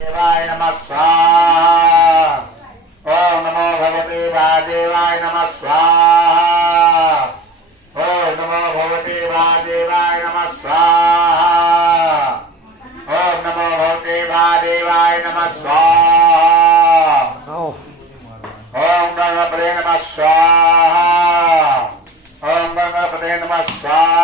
देवाय नमः स्वाहा। ओम नमो भगवते वासुदेवाय नमः स्वाहा। ओम नमो भगवते वासुदेवाय नमः स्वाहा। ओम नमो भगवते वासुदेवाय नमः स्वाहा। ओम गणपते नमः स्वाहा। ओम गणपते नमः स्वाहा।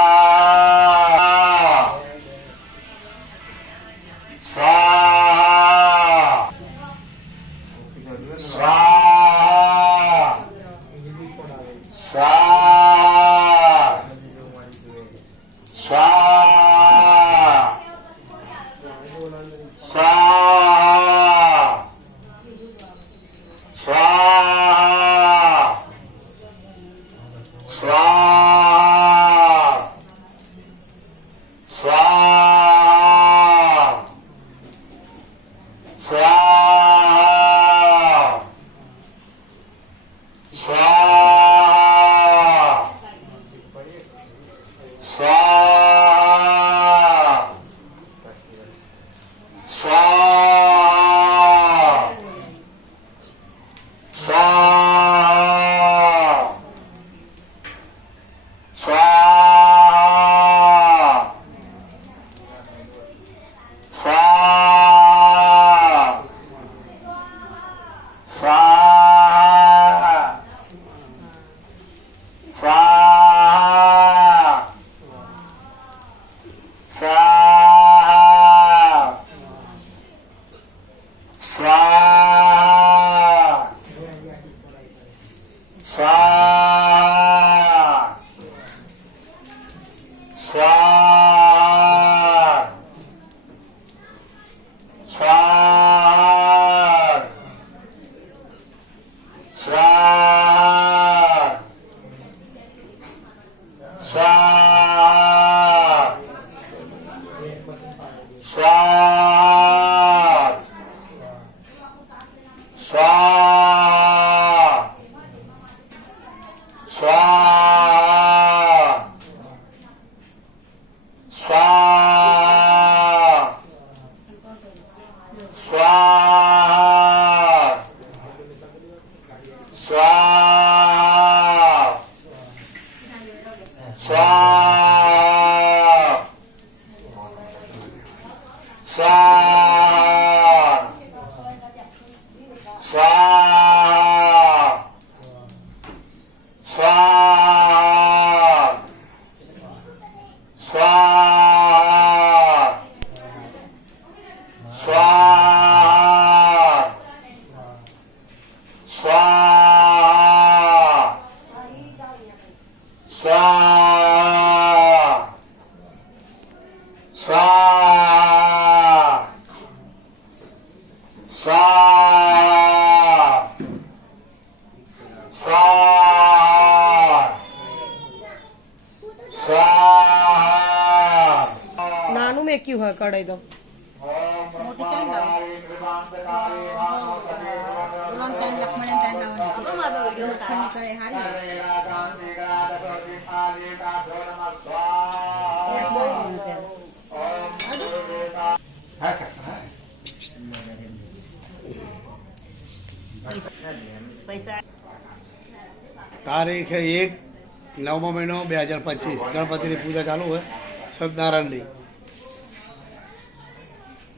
નાનું મેક્યું હોય કઢાઈ તો મોટી ચાઈ લાવો લોન ચાઈ લખમણ ચાઈ લાવવાની અમારો વિડિયો ઉતારને કરે હારી તારીખ 1/9 મહિનો 2025 ગણપતિની પૂજા ચાલુ હોય સત્યનારાયણની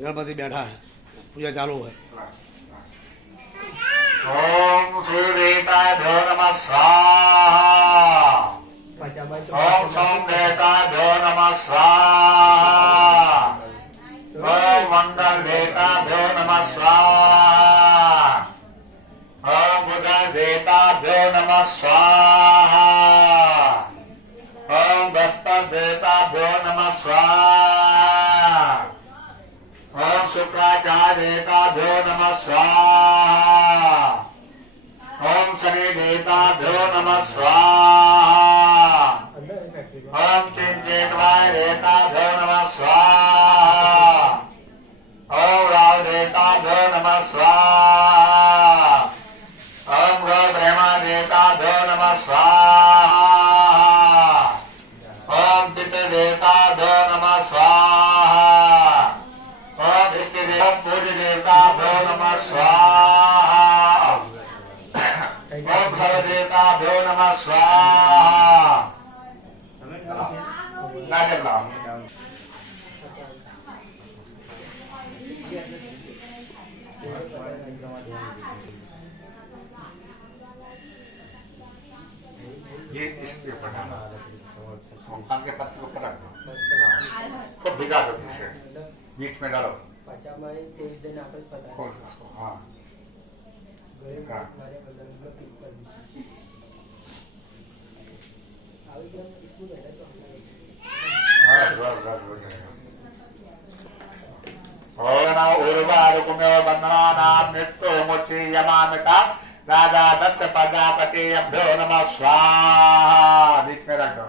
गणपति बैठा है पूजा चालू है। ओम सूर्यदेवताभ्यो नमः स्वाहा। ओम सोमदेवताभ्यो नमः स्वाहा। ओम मंगलदेवताभ्यो नमः स्वाहा। ओम बुधदेवताभ्यो नमः स्वाहा। ओम बृहस्पतिदेवताभ्यो नमः स्वाहा। ओम शुक्राचार्यदेवताभ्यो नमः स्वाहा। ओम शनिदेवताभ्यो नमः स्वाहा। ओम चिंतेतवायदेवताभ्यो नमः स्वाहा। ओम राहुदेवताभ्यो नमः स्वाहा। ओम ब्रह्मदेवताभ्यो नमः स्वाहा। ओम चित्तदेवताभ्यो नमः स्वाहा। ओम पूज्य देवता स्वाहा ओम सर्वदेवताभ्यो नमः स्वाहा नारियल लाओ ये इसके ऊपर डालो पान के पत्ते ऊपर रख दो तो भिगा दो इसे बीच में डालो खोल उसको हाँ राजा दक्ष प्रजापति अभ्यो नमः स्वाहा बीच में रख दो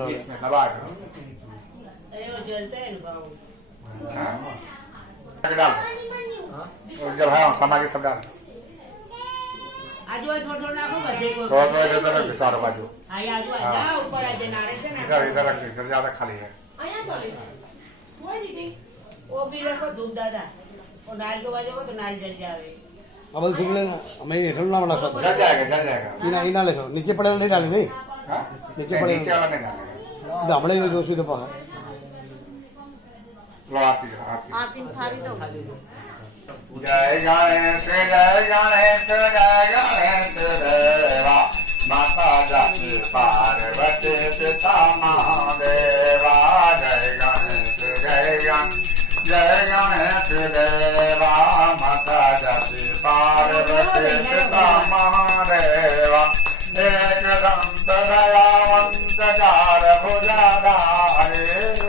बीच में दबा दो डाल दो जब है सामग्री सब डाल आजू छोड़ नाखो बजे को तो चारों बाजू हां आजू जा ऊपर आ नारे से ना इधर रख इधर ज्यादा खाली है आया तो वो दीदी वो भी रखो धूप दादा और नाल को बाजू को तो नाल जल जावे अब तुम लेना मैं हेठल ना बना सकता जल जाएगा इना ले नीचे पड़े नहीं डाले नहीं हाँ? नीचे पड़े नीचे वाला नहीं डालेगा दामड़े जो सीधे पा लो आप आरती थाली दो जय गणेश देवा माता जाति पार्वती पिता महादेवा जय गणेश देवा माता जाति पार्वती पिता महादेवा एक दंत दयावंत चार भुजाधारी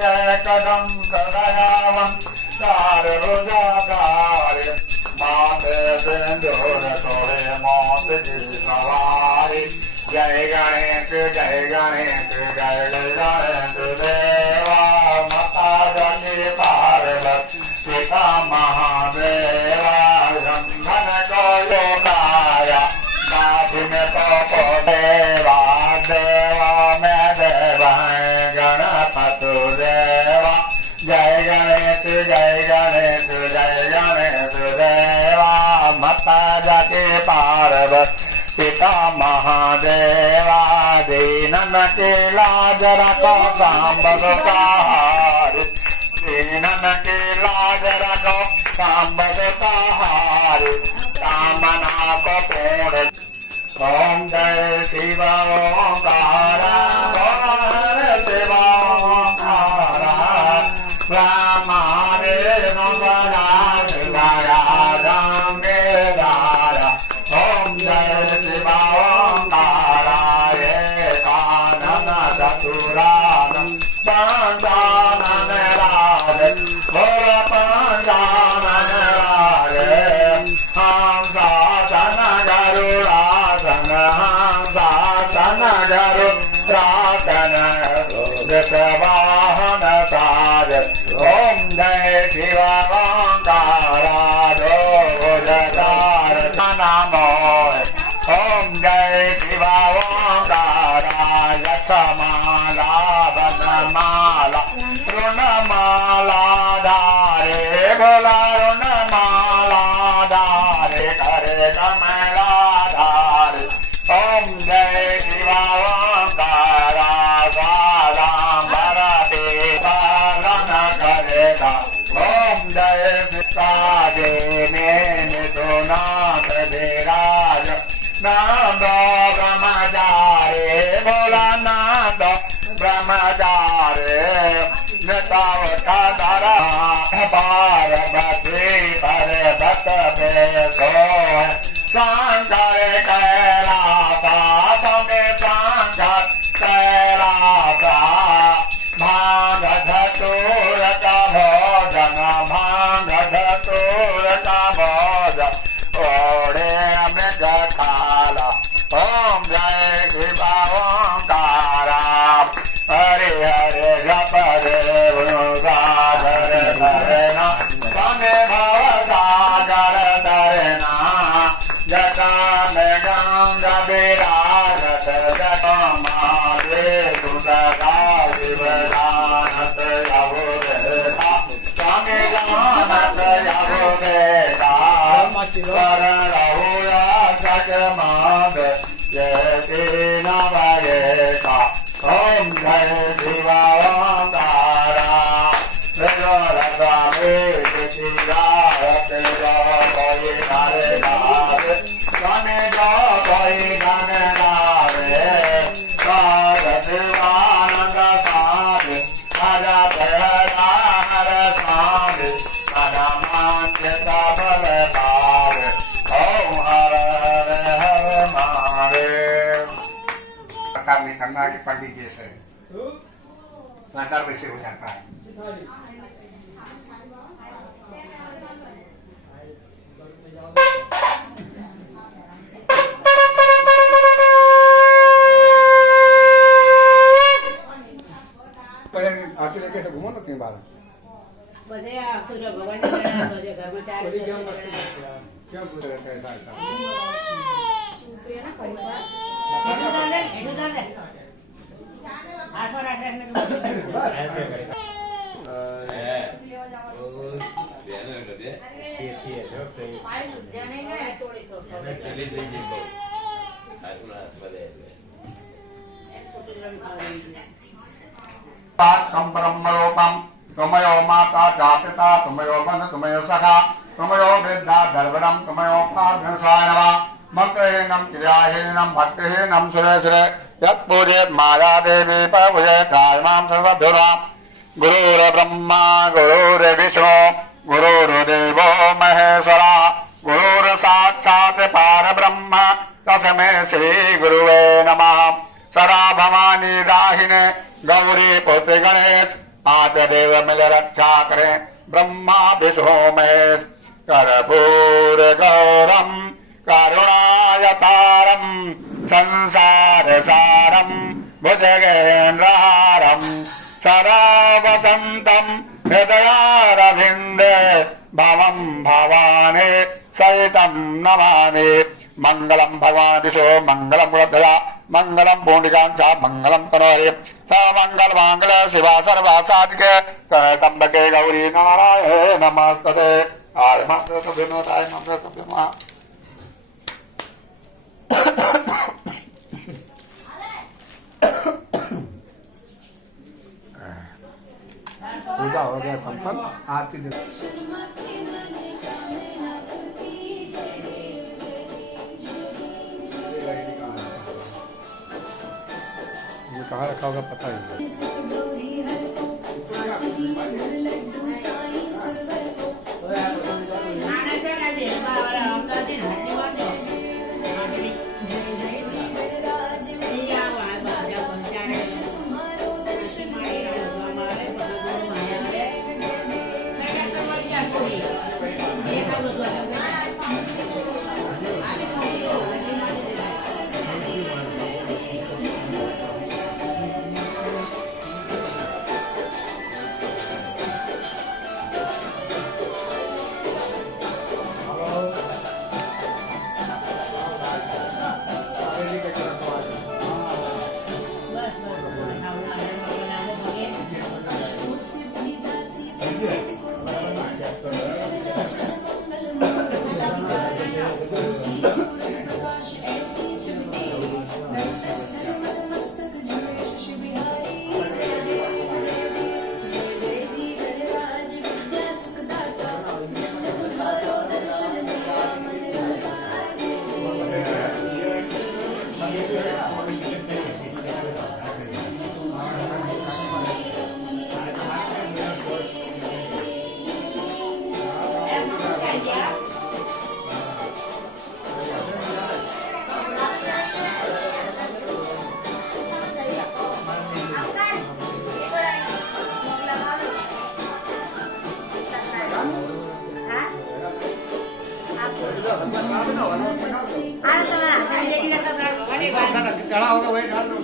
एक दंत दयावंत चार भुजाधारी माते सिंदूर सोहे मौत की सवारी जय गणेश देवा माता जाति पार्वती पिता महादेवा गंधन को योगाया नाभि में तो देवा देवा में देवा गणपतु देवा जय गणेश देवा माता जाके पार्वती पिता महादेवा दीनन के लाज रखो सांबद सहार दीनन के लाज रखो सांबद सहार कामना को पूर्ण ओम जय शिव ओंकारा शिव ओंकारा रामारे नमरा शिवाया गंगे धारा ओम जय शिव ओंकारा ये कानन चतुरानन पंचानन राज भोर पंचानन राज हम साधन गरुड़ासन हम साधन गरुड़ासन वाहन साज ओम जय शिव ओंकारा भुजदार नमो ओम जय शिव ओंकारा यक्षमाला बदमाला ऋणमाला धारे भोला ऋणमाला धारे करे कमला धारे ओम जय शिव ओंकारा भरते पालन करेगा ओम जय सागे में सोनाथ देराज नाद ब्रह्मचारे भोला नाद ब्रह्मचारे नतावता धरा पार्वती पर्वत पे शंकर कैलासा संगे शंकर कैलासा भांग धतूर का भोजन भांग धतूर का भोजन ओढ़े मृग खाला ओम जय शिव ओंकारा हरे हरे जप देव सागर धरना तमे भव सागर धरना जटा में गंगा प्रकार करना कि पंडित जी से लाचार वैसे हो जाता है। आके लेके से घूमो ना 3 बार। બધે આખું જો ભગવાનને ચડાવે, બધે ઘરમાં ચાલે क्या बोल रहे थे ऐसा એનું ચાલે હાથમાં રાખે ब्रह्मरूपम तुमयो माता जापिता तुमयो बन तुमयो सखा तुमयो वृद्धा दर्वणम तुमयो पार्घसाय नमः मंत्रहीनम क्रियाहीनम भक्तिहीनम सुरे सुरे यत्पूजे माया देवी पूजे कायमां सर्वभ्युराम गुरुर्ब्रह्मा गुरुर्विष्णु गुरुर्देवो महेश्वरा गुरुर्साक्षात् परब्रह्म तस्मै श्री गुरुवे नमः। सदा भवानी दाहिने गौरी पुत्र गणेश पांच देव मिल रक्षा करें ब्रह्मा विष्णु महेश कर्पूर गौरम करुणायतारम संसार सारम भुजगेन्द्रहारम सदा वसंतम हृदयारविंदे भवम भवानी सहितं नमामि। मंगलम भगवान विष्णु मंगलम गुणध्वजा मंगलम पूर्णिकांचा मंगलम करोहि समंगल मंगल शिवा सर्वा साधिके त्र्यंबके गौरी नारायण नमस्ते आत्मानंद विनोदाय नमः। पूजा हो गया संपन्न। आरती दे ये कहाँ रखा होगा पता ही नहीं। चढ़ा होगा वही डाल दो।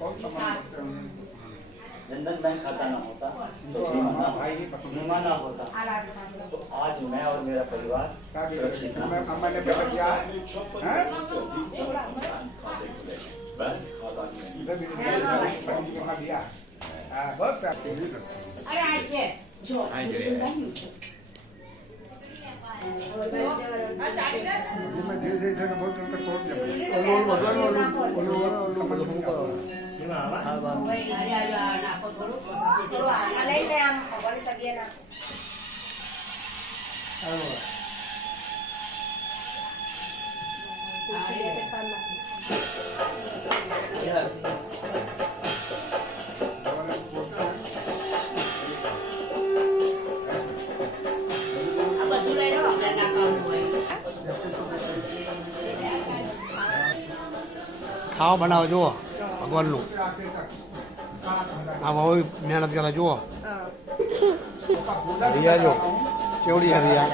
कौन सा जनधन बैंक खाता ना होता तो भाई ही पसंद बीमा ना होता तो आज मैं और मेरा परिवार सुरक्षित था। मैंने पैसा किया है बैंक खाता नहीं इधर भी वहाँ दिया बस आपके लिए અરે આ છે જો मैं धीरे धीरे बहुत दिन तक छोड़ અરે આ નાખો થોડું આ બધું લઈ લો આપણે નાખવાનું હોય ખાવા બનાવો જુઓ ભગવાનનું આ બહુ મહેનત કરે જુઓ હરિયા જો કેવડી હરિયા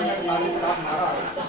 मारा